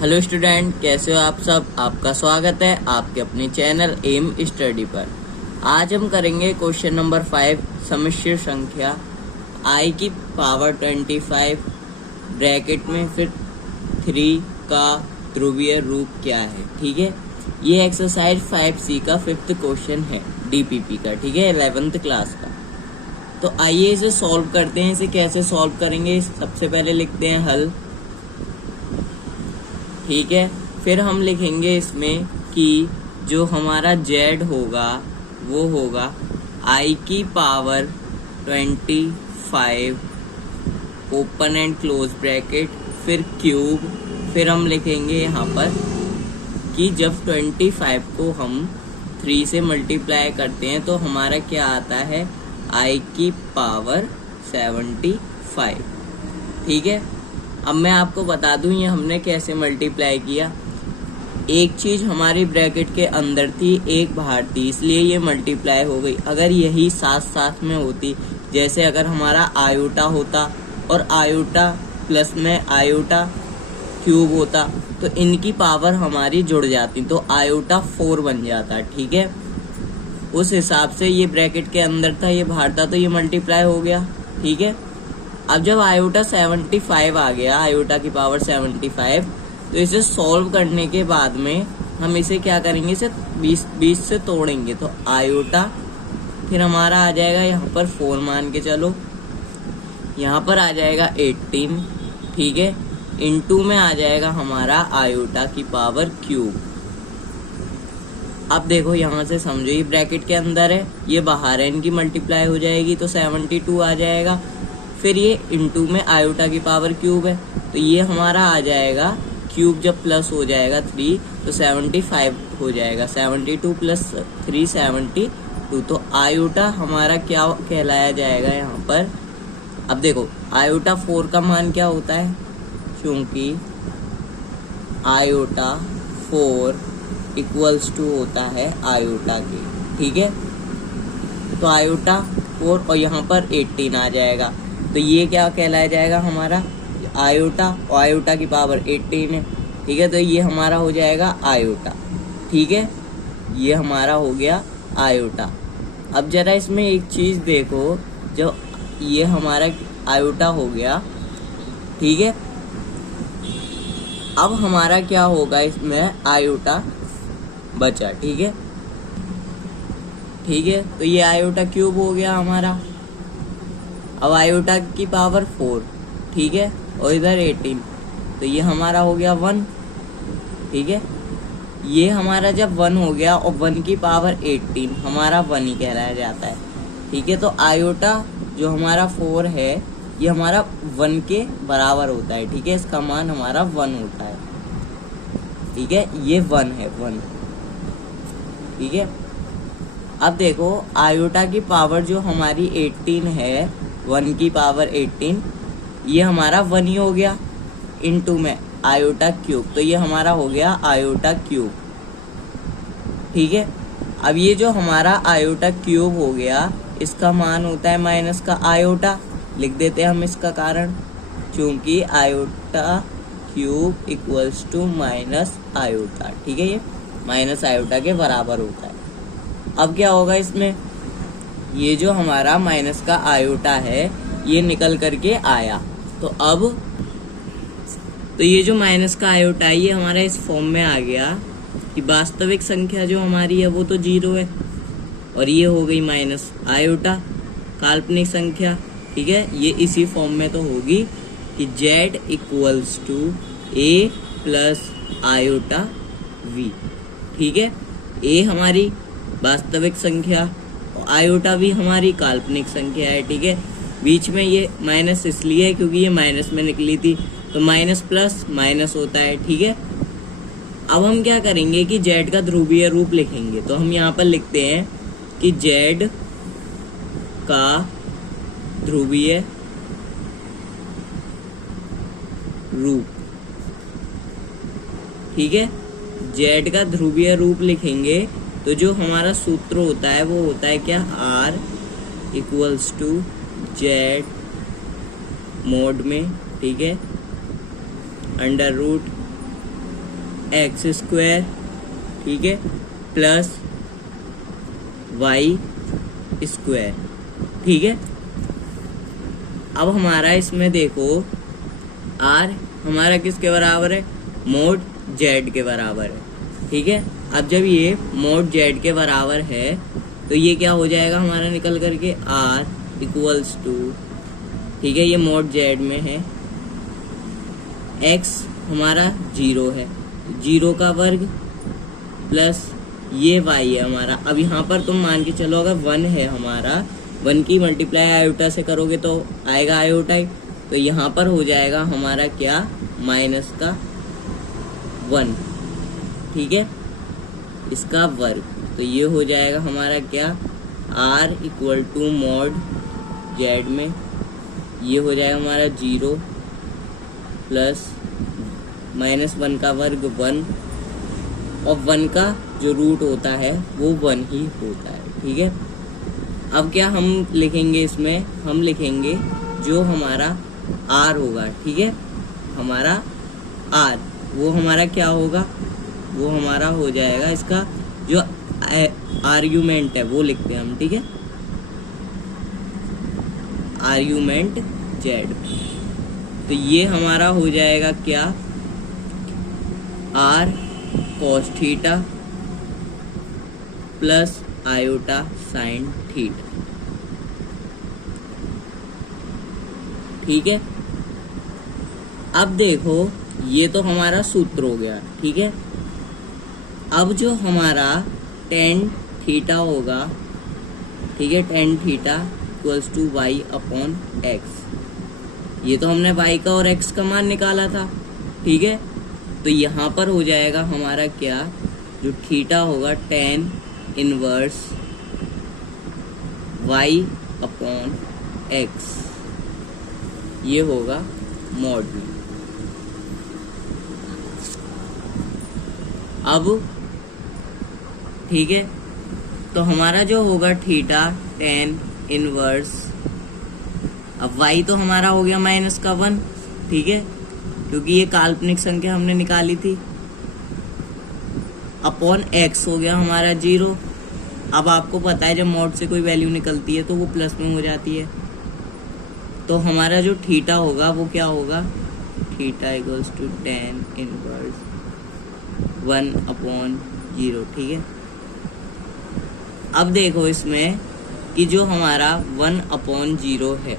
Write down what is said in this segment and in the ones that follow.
Hello student, कैसे हो आप सब। आपका स्वागत है आपके अपने चैनल एम स्टडी पर। आज हम करेंगे क्वेश्चन नंबर 5, सम्मिश्र संख्या i की पावर 25 ब्रैकेट में फिर 3 का ध्रुवीय रूप क्या है। ठीक है, ये एक्सरसाइज 5C का 5th क्वेश्चन है डीपीपी का। ठीक है, 11th क्लास का। तो आइए इसे सॉल्व करते हैं। इसे कैसे सॉल्व करेंगे, सबसे पहले लिखते हैं हल। ठीक है, फिर हम लिखेंगे इसमें कि जो हमारा z होगा वो होगा i की power 25 open and close bracket फिर क्यूब। फिर हम लिखेंगे यहाँ पर कि जब 25 को हम 3 से मल्टीप्लाई करते हैं तो हमारा क्या आता है, i की पावर 75। ठीक है, अब मैं आपको बता दूं ये हमने कैसे मल्टीप्लाई किया। एक चीज हमारी ब्रैकेट के अंदर थी, एक बाहर थी, इसलिए ये मल्टीप्लाई हो गई। अगर यही साथ साथ में होती, जैसे अगर हमारा आयोटा होता और आयोटा प्लस में आयोटा क्यूब होता तो इनकी पावर हमारी जुड़ जाती, तो आयोटा 4 बन जाता। ठीक है, उस हिसाब से ये ब्रैकेट के अंदर था, ये बाहर था, तो ये मल्टीप्लाई हो गया। ठीक है, अब जब आयोटा 75 आ गया, आयोटा की पावर 75, तो इसे सॉल्व करने के बाद में हम इसे क्या करेंगे, इसे 20 से तोड़ेंगे। तो आयोटा फिर हमारा आ जाएगा यहाँ पर 4 मान के चलो, यहाँ पर आ जाएगा 18। ठीक है, इनटू में आ जाएगा हमारा आयोटा की पावर क्यूब। अब देखो यहाँ से समझो, ये ब्रैकेट के अंदर है, ये बाहर है, इनकी मल्टीप्लाई हो जाएगी तो 72 आ जाएगा। फिर ये इनटू में आयोटा की पावर क्यूब है, तो ये हमारा आ जाएगा क्यूब, जब प्लस हो जाएगा 3 तो 75 हो जाएगा। 72 प्लस 3 72, तो आयोटा हमारा क्या कहलाया जाएगा यहाँ पर। अब देखो आयोटा 4 का मान क्या होता है, क्योंकि आयोटा 4 इक्वल्स टू होता है आयोटा के। ठीक है, तो आयोटा 4 और यहाँ पर 18 आ जाएगा, तो ये क्या कहलाया जाएगा हमारा आयोटा, और आयोटा की पावर 18 है। ठीक है, तो ये हमारा हो जाएगा आयोटा। ठीक है, ये हमारा हो गया आयोटा। अब जरा इसमें एक चीज देखो, जो ये हमारा आयोटा हो गया। ठीक है, अब हमारा क्या होगा, इसमें आयोटा बचा। ठीक है, ठीक है, तो ये आयोटा क्यूब हो गया हमारा। अब आयोटा की पावर 4, ठीक है, और इधर 18, तो ये हमारा हो गया 1। ठीक है, ये हमारा जब 1 हो गया और 1 की पावर 18 हमारा 1 ही कहलाया जाता है। ठीक है, तो आयोटा जो हमारा 4 है ये हमारा 1 के बराबर होता है। ठीक है, इसका मान हमारा 1 होता है। ठीक है, ये 1 है, 1। ठीक है, अब देखो आयोटा की पावर जो हमारी 18 है, 1 की पावर 18, ये हमारा 1 ही हो गया, इनटू में आयोटा क्यूब, तो ये हमारा हो गया आयोटा क्यूब। ठीक है, अब ये जो हमारा आयोटा क्यूब हो गया, इसका मान होता है माइनस का आयोटा। लिख देते हैं हम इसका कारण, क्योंकि iota cube equals to minus iota. ठीक है, ये माइनस आयोटा के बराबर होता है। अब क्या होगा इसमें, ये जो हमारा माइनस का आयोटा है ये निकल करके आया, तो अब तो ये जो माइनस का आयोटा है ये हमारा इस फॉर्म में आ गया कि वास्तविक संख्या जो हमारी है वो तो 0 है, और ये हो गई माइनस आयोटा काल्पनिक संख्या। ठीक है, ये इसी फॉर्म में तो होगी कि z equals to a plus iota v। ठीक है, a हमारी वास्तविक संख्या और आयोटा भी हमारी काल्पनिक संख्या है। ठीक है, बीच में ये माइनस इसलिए है क्योंकि ये माइनस में निकली थी, तो माइनस प्लस माइनस होता है। ठीक है, अब हम क्या करेंगे कि z का ध्रुवीय रूप लिखेंगे, तो हम यहाँ पर लिखते हैं कि z का ध्रुवीय रूप। ठीक है, z का ध्रुवीय रूप लिखेंगे तो जो हमारा सूत्र होता है वो होता है क्या, r equals to z mod में। ठीक है, अंडर रूट एक्स स्क्वायर, ठीक है, प्लस वाई स्क्वायर, ठीक है। अब हमारा इसमें देखो आर हमारा किसके बराबर है, मोड जेड के बराबर है, ठीक है। अब जब ये मोड जेड के बराबर है तो ये क्या हो जाएगा हमारा निकल करके आर इक्वल्स टू, ठीक है, ये मोड जेड में है, एक्स हमारा 0 है, 0 का वर्ग प्लस ये वाई है हमारा। अब यहाँ पर तुम मान के चलो अगर 1 है हमारा, 1 की मल्टीप्लाई आयोटा से करोगे तो आएगा आयोटा ही, तो यहाँ पर हो जाएगा हमारा क्या, माइनस का 1, ठीक है, इसका वर्ग। तो ये हो जाएगा हमारा क्या, R equal to mod Z में ये हो जाएगा हमारा 0 प्लस -1 का वर्ग 1, और 1 का जो रूट होता है वो 1 ही होता है, ठीक है। अब क्या हम लिखेंगे इसमें, हम लिखेंगे जो हमारा r होगा, ठीक है, हमारा r वो हमारा क्या होगा, वो हमारा हो जाएगा इसका जो आर्ग्यूमेंट है वो लिखते हैं हम, ठीक है, आर्ग्यूमेंट z। तो ये हमारा हो जाएगा क्या, r cos theta plus iota sine theta, ठीक है। अब देखो ये तो हमारा सूत्र हो गया, ठीक है। अब जो हमारा tan थीटा होगा, ठीक है, tan theta equals to Y upon X, ये तो हमने y का और x का मान निकाला था, ठीक है। तो यहाँ पर हो जाएगा हमारा क्या, जो थीटा होगा tan inverse y upon x, ये होगा मॉड में। अब ठीक है, तो हमारा जो होगा थीटा tan इनवर्स, अब y तो हमारा हो गया -1, ठीक है, क्योंकि ये काल्पनिक संख्या हमने निकाली थी, अपॉन x हो गया हमारा 0। अब आपको पता है जब मॉड से कोई वैल्यू निकलती है तो वो प्लस में हो जाती है, तो हमारा जो थीटा होगा वो क्या होगा, theta equals to tan inverse 1/0, ठीक है। अब देखो इसमें कि जो हमारा 1/0 है,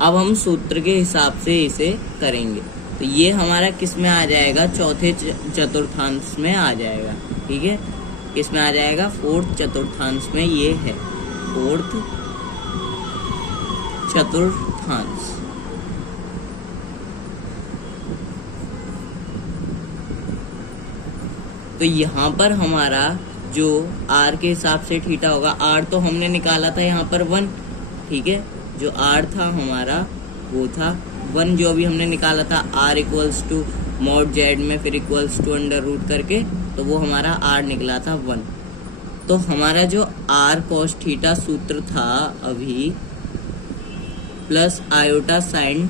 अब हम सूत्र के हिसाब से इसे करेंगे, तो ये हमारा किस में आ जाएगा, चौथे चतुर्थांश में आ जाएगा, ठीक है, किस में आ जाएगा, फोर्थ चतुर्थांश में, ये है फोर्थ चतुर्थांश। तो यहाँ पर हमारा जो r के हिसाब से थीटा होगा, r तो हमने निकाला था यहाँ पर 1, ठीक है, जो r था हमारा वो था 1, जो अभी हमने निकाला था r equals to mod Z में फिर इक्वल्स टू अंडर रूट करके, तो वो हमारा r निकला था 1। तो हमारा जो r cos थीटा सूत्र था अभी प्लस आयोटा साइन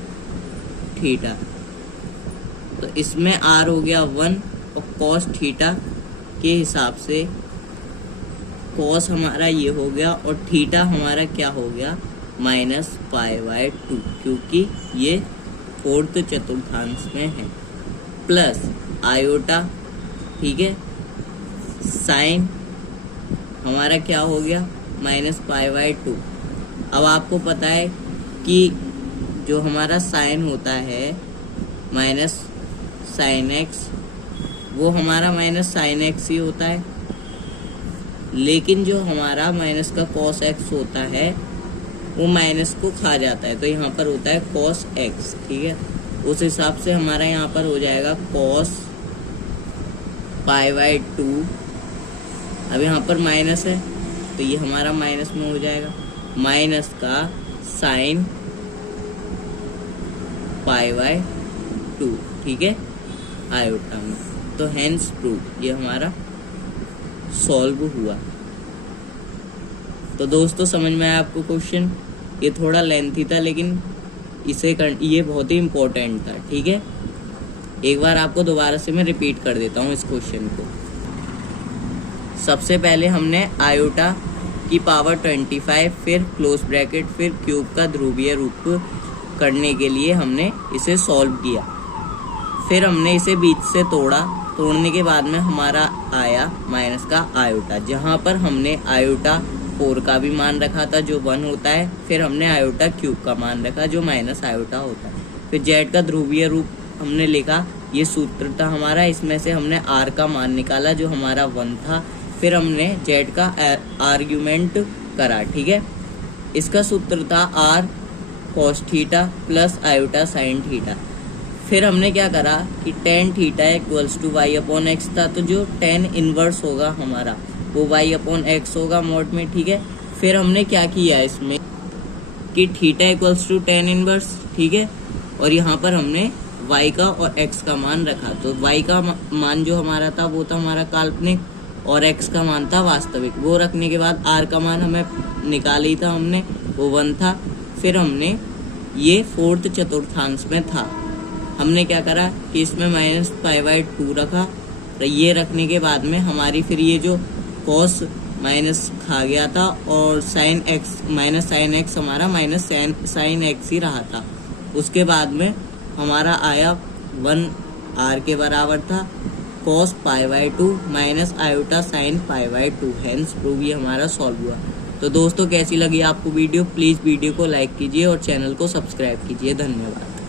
थीटा, तो इसमें r हो गया 1, और cos थीटा के हिसाब से cos हमारा ये हो गया, और थीटा हमारा क्या हो गया, -π/2, क्योंकि ये फोर्थ चतुर्थांश में है, प्लस आयोटा, ठीक है, साइन हमारा क्या हो गया, -π/2। अब आपको पता है कि जो हमारा साइन होता है माइनस साइन एक्स, वो हमारा माइनस साइन एक्स ही होता है, लेकिन जो हमारा माइनस का कॉस एक्स होता है वो माइनस को खा जाता है, तो यहाँ पर होता है कॉस एक्स, ठीक है। उस हिसाब से हमारा यहाँ पर हो जाएगा कॉस π/2। अब यहाँ पर माइनस है तो ये हमारा माइनस में हो जाएगा, माइनस का साइन π/2, ठीक है, आयोटा में। तो हेंस प्रूव, ये हमारा सॉल्व हुआ। तो दोस्तों समझ में आया आपको क्वेश्चन, ये थोड़ा लेंथी था लेकिन इसे ये बहुत ही इम्पोर्टेंट था, ठीक है। एक बार आपको दोबारा से मैं रिपीट कर देता हूँ इस क्वेश्चन को। सबसे पहले हमने आयोटा की पावर 25, फिर क्लोज ब्रैकेट, फिर क्यूब का ध्रुवीय रूप करने के लिए हमने इसे सॉल्व किया। फिर हमने इसे बीच से तोड़ने के बाद में हमारा आया माइनस का आयोटा, जहाँ पर हमने आयोटा 4 का भी मान रखा था जो 1 होता है। फिर हमने आयोटा क्यूब का मान रखा जो माइनस आयोटा होता है। फिर जेड का ध्रुवीय रूप हमने लिखा, ये सूत्र था हमारा, इसमें से हमने आर का मान निकाला जो हमारा 1 था। फिर हमने जेड का आर्ग्यूमेंट करा, ठीक है। इसका सूत्र था R cos theta plus iota sine theta. फिर हमने क्या करा कि tan theta equals to Y upon X था, तो जो टेन इनवर्स होगा हमारा वो वाई अपॉन एक्स होगा मॉड में, ठीक है। फिर हमने क्या किया इसमें कि theta equals to tan inverse, ठीक है, और यहाँ पर हमने वाई का और एक्स का मान रखा। तो वाई का मान जो हमारा था वो था हमारा काल्पनिक और एक्स का मान था वास्तविक। वो रखने के बाद आर का मान हमें निकाल ही था हमने, वो 1 था। फिर हमने ये 4th चतुर्थांश में था, हमने क्या करा कि इसमें -π/2 रखा। तो ये रखने के बाद में हमारी फिर ये जो कॉस माइनस खा गया था और sine x minus sine x हमारा माइनस साइन एक्स ही रहा था। उसके बाद में हमारा आया 1 आर के बराबर था cos π/2 minus iota sine π/2। Hence prove ये हमारा सॉल्व हुआ। तो दोस्तों कैसी लगी आपको वीडियो, प्लीज़ वीडियो को लाइक कीजिए और चैनल को सब्सक्राइब कीजिए। धन्यवाद।